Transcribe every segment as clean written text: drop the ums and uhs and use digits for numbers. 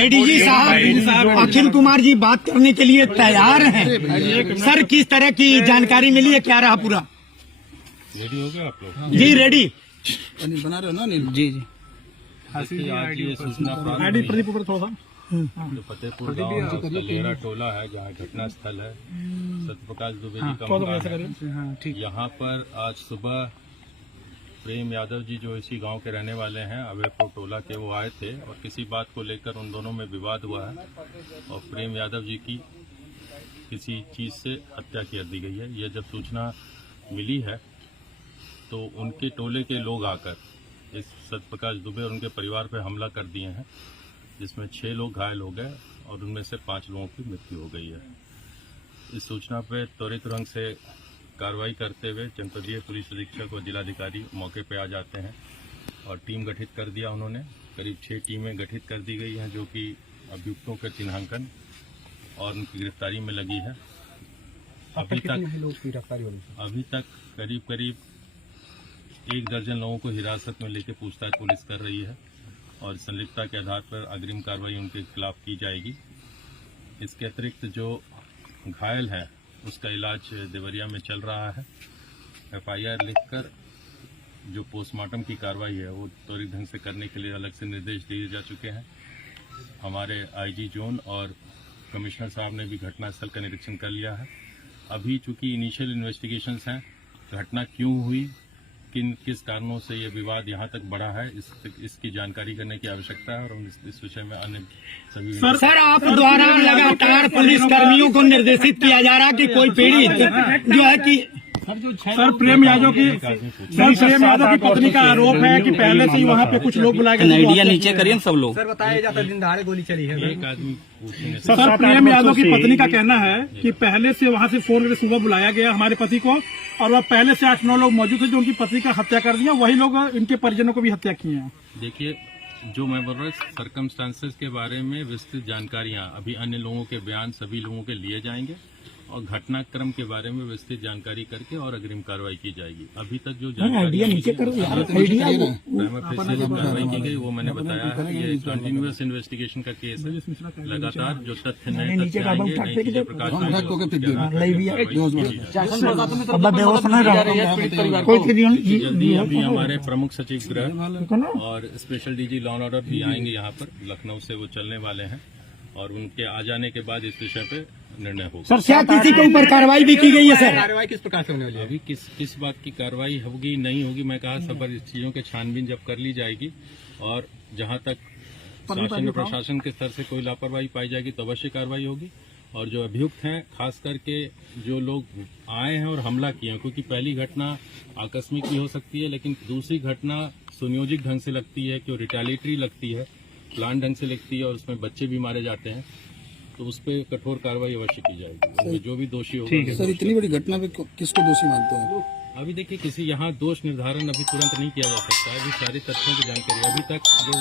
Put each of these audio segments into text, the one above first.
ADG साहब अखिल कुमार जी बात करने के लिए तैयार हैं। सर किस तरह की जानकारी मिली है, क्या रहा पूरा? रेडी हो गए आप लोग? जी रेडी बना रहे हो ना? जी जी। आज ये सूचना जो फतेहपुर गांव कलेरा टोला है, जहां घटना स्थल है, सत्यप्रकाश दुबे जी का मकान है। यहाँ पर आज सुबह प्रेम यादव जी जो इसी गांव के रहने वाले हैं, अभयपुर टोला के, वो आए थे और किसी बात को लेकर उन दोनों में विवाद हुआ है और प्रेम यादव जी की किसी चीज से हत्या कर दी गई है। यह जब सूचना मिली है तो उनके टोले के लोग आकर इस सत्यप्रकाश दुबे और उनके परिवार पर हमला कर दिए हैं, जिसमें 6 लोग घायल हो गए और उनमें से 5 लोगों की मृत्यु हो गई है। इस सूचना पर त्वरित रंग से कार्रवाई करते हुए जनपदीय पुलिस अधीक्षक और जिलाधिकारी मौके पर आ जाते हैं और टीम गठित कर दिया उन्होंने। करीब 6 टीमें गठित कर दी गई हैं जो कि अभियुक्तों के चिन्हांकन और उनकी गिरफ्तारी में लगी है। अभी तक करीब 1 दर्जन लोगों को हिरासत में लेकर पूछताछ पुलिस कर रही है और संलिप्तता के आधार पर अग्रिम कार्रवाई उनके खिलाफ की जाएगी। इसके अतिरिक्त जो घायल है उसका इलाज देवरिया में चल रहा है। FIR लिखकर जो पोस्टमार्टम की कार्रवाई है वो त्वरित ढंग से करने के लिए अलग से निर्देश दिए जा चुके हैं। हमारे IG जोन और कमिश्नर साहब ने भी घटनास्थल का निरीक्षण कर लिया है। अभी चूंकि इनिशियल इन्वेस्टिगेशंस हैं, घटना क्यों हुई, किस कारणों से ये विवाद यहाँ तक बढ़ा है, इसकी जानकारी करने की आवश्यकता है और इस विषय में अन्य सभी सर आप द्वारा लगातार पुलिस कर्मियों को निर्देशित किया जा रहा कि कोई पीड़ित जो है कि सर प्रेम यादव की पत्नी का आरोप है कि पहले से ही वहाँ पे कुछ लोग बुलाए गए। आइडिया नीचे करिए सब लोग। सर बताया जाता दिन दहाड़े गोली चली है। एक आदमी सर प्रेम यादव की पत्नी का कहना है कि पहले से वहाँ से 4 बजे सुबह बुलाया गया हमारे पति को और वह पहले से 8-9 लोग मौजूद थे जो उनकी पत्नी का हत्या कर दिया, वही लोग इनके परिजनों को भी हत्या किए हैं। देखिए, जो मैं बोल रहा हूँ सर्कमस्टांसेस के बारे में विस्तृत जानकारियाँ अभी अन्य लोगों के बयान सभी लोगों के लिए जाएंगे और घटनाक्रम के बारे में विस्तृत जानकारी करके और अग्रिम कार्रवाई की जाएगी। अभी तक जो जानकारी कार्रवाई की गई वो मैंने बताया है। ये कंटिन्यूअस इन्वेस्टिगेशन का केस है। लगातार जो तथ्य नए तथ्य आएंगे, नई चीजें प्रकाश में जल्दी अभी हमारे प्रमुख सचिव गृह और special DG law and order भी आएंगे यहाँ पर, लखनऊ से वो चलने वाले हैं और उनके आ जाने के बाद इस विषय पे निर्णय होगा। सर क्या किसी के ऊपर कार्रवाई भी की गई है? सर कार्रवाई किस प्रकार से होने वाली है? अभी किस बात की कार्रवाई होगी नहीं होगी, मैं कहा सब चीजों के छानबीन जब कर ली जाएगी और जहां तक शासन और प्रशासन के स्तर से कोई लापरवाही पाई जाएगी तो अवश्य कार्रवाई होगी। और जो अभियुक्त हैं, खास करके जो लोग आए हैं और हमला किए हैं, क्योंकि पहली घटना आकस्मिक भी हो सकती है लेकिन दूसरी घटना सुनियोजित ढंग से लगती है, क्यों रिटेलिएटरी लगती है, प्लान ढंग से लगती है और उसमें बच्चे भी मारे जाते हैं, तो उस पर कठोर कार्रवाई अवश्य की जाएगी। जो भी दोषी होगा। सर इतनी बड़ी घटना में किसको दोषी मानते हैं? अभी देखिए, किसी यहाँ दोष निर्धारण अभी तुरंत नहीं किया जा सकता है। अभी सारी तथ्यों की जानकारी अभी तक जो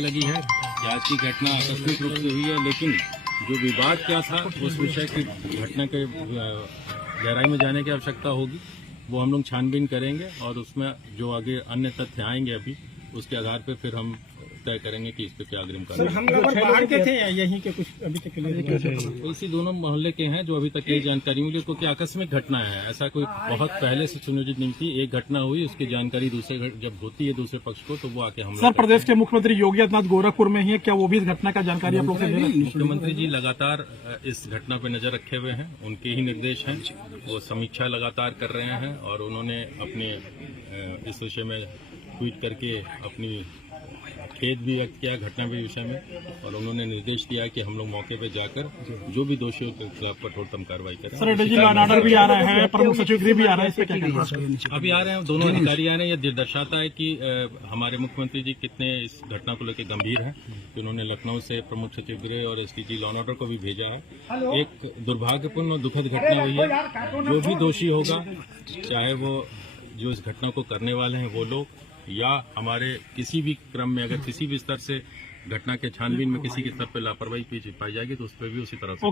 लगी है कि आज की घटना आकस्मिक रूप से हुई है, लेकिन जो विवाद क्या था उस विषय की घटना के गहराई में जाने की आवश्यकता होगी। वो हम लोग छानबीन करेंगे और उसमें जो आगे अन्य तथ्य आएंगे अभी उसके आधार पर फिर हम तय करेंगे कि इस पे क्या अग्रिम कार्रवाई। हम लोग बाहर के थे यहीं के कुछ अभी तक इसी दोनों मोहल्ले के हैं जो अभी तक ये जानकारी मिली, क्योंकि आकस्मिक घटना है, ऐसा कोई बहुत पहले से सुनियोजित नहीं थी। एक घटना हुई, उसकी जानकारी दूसरे जब होती है दूसरे पक्ष को तो वो आके हम। सर प्रदेश के मुख्यमंत्री योगी आदित्यनाथ गोरखपुर में ही है, क्या वो भी इस घटना का जानकारी आप लोग से दे रहे हैं? मुख्यमंत्री जी लगातार इस घटना पर नजर रखे हुए हैं, उनके ही निर्देश हैं, वो समीक्षा लगातार कर रहे हैं और उन्होंने अपने इस विषय में ट्वीट करके अपनी खेद भी व्यक्त किया घटना के विषय में और उन्होंने निर्देश दिया कि हम लोग मौके पर जाकर जो भी दोषियों के खिलाफ कठोरतम कार्रवाई करें। Sir DG law and order भी आ रहे हैं, प्रमुख सचिव गृह भी आ रहे हैं, इस पे क्या कहना है? अभी आ रहे हैं, दोनों अधिकारी आ रहे हैं। यह दर्शाता है कि हमारे मुख्यमंत्री जी कितने इस घटना को लेकर गंभीर हैं कि उन्होंने लखनऊ से प्रमुख सचिव गृह और SDG लॉ एंड ऑर्डर को भी भेजा है। एक दुर्भाग्यपूर्ण और दुखद घटना हुई है। जो भी दोषी होगा, चाहे वो जो इस घटना को करने वाले हैं वो लोग या हमारे किसी भी क्रम में अगर किसी भी स्तर से घटना के छानबीन में किसी के स्तर पर लापरवाही पाई जाएगी तो उस पर भी उसी तरह से